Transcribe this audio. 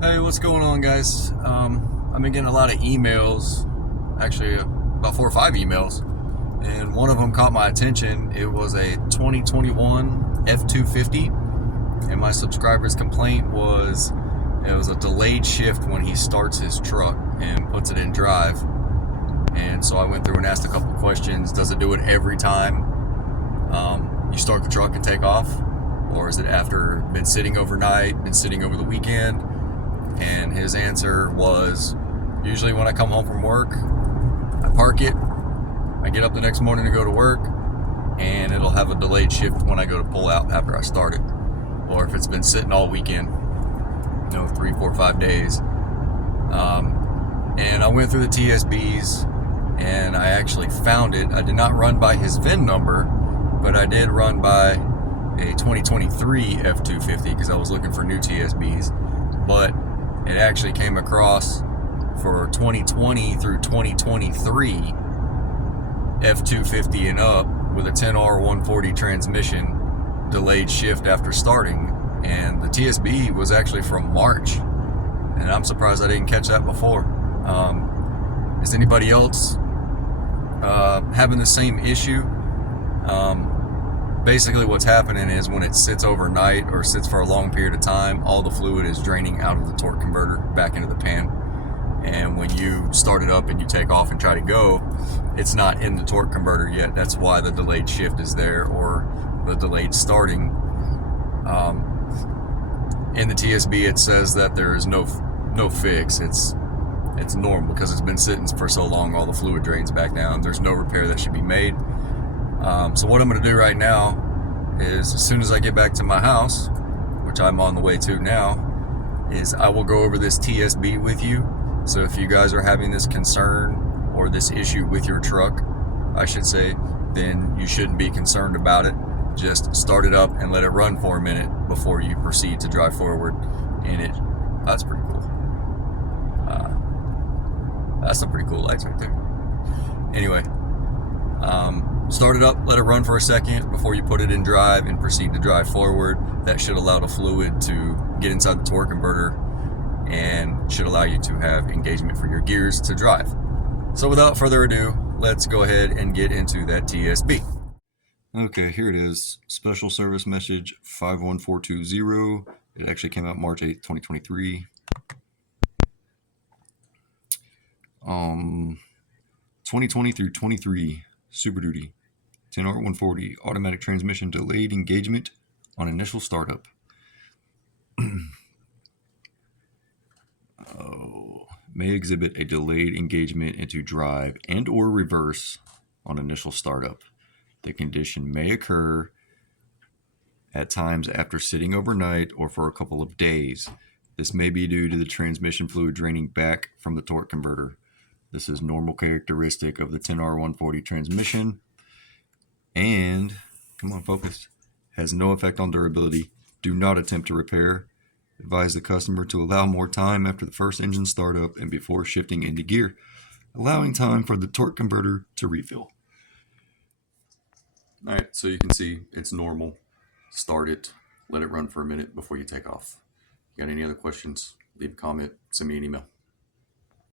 Hey, what's going on, guys? I've been getting a lot of emails, actually about 4 or 5 emails, and one of them caught my attention. It was a 2021 F250, and my subscriber's complaint was it was a delayed shift when he starts his truck and puts it in drive. And so I went through and asked a couple questions. Does it do it every time you start the truck and take off? Or is it after been sitting overnight, been sitting over the weekend? And his answer was, usually when I come home from work, I park it, I get up the next morning to go to work, and it'll have a delayed shift when I go to pull out after I start it. Or if it's been sitting all weekend, 3, 4, 5 days. And I went through the TSBs and I actually found it. I did not run by his VIN number, but I did run by a 2023 F250 because I was looking for new TSBs. But it actually came across for 2020 through 2023 F250 and up with a 10R140 transmission, delayed shift after starting. And the TSB was actually from March, and I'm surprised I didn't catch that before. Is anybody else having the same issue? Basically what's happening is when it sits overnight or sits for a long period of time, all the fluid is draining out of the torque converter back into the pan. And when you start it up and you take off and try to go, it's not in the torque converter yet. That's why the delayed shift is there, or the delayed starting. In the TSB it says that there is no fix. It's normal because it's been sitting for so long, all the fluid drains back down. There's no repair that should be made. So what I'm going to do right now is, as soon as I get back to my house, which I'm on the way to now, is I will go over this TSB with you. So if you guys are having this concern or this issue with your truck, I should say, then you shouldn't be concerned about it. Just start it up and let it run for a minute before you proceed to drive forward in it. That's pretty cool. That's some pretty cool lights right there. Anyway, start it up, let it run for a second before you put it in drive and proceed to drive forward. That should allow the fluid to get inside the torque converter and should allow you to have engagement for your gears to drive. So without further ado, let's go ahead and get into that TSB. Okay, here it is. Special service message 51420. It actually came out March 8th, 2023. 2020 through 23 Super Duty 10R140 automatic transmission, delayed engagement on initial startup. May exhibit a delayed engagement into drive and or reverse on initial startup. The condition may occur at times after sitting overnight or for a couple of days. This may be due to the transmission fluid draining back from the torque converter. This is normal characteristic of the 10R140 transmission and, come on, focus, has no effect on durability. Do not attempt to repair. Advise the customer to allow more time after the first engine startup and before shifting into gear, allowing time for the torque converter to refill. All right, so you can see it's normal. Start it, let it run for a minute before you take off. Got any other questions? Leave a comment, send me an email.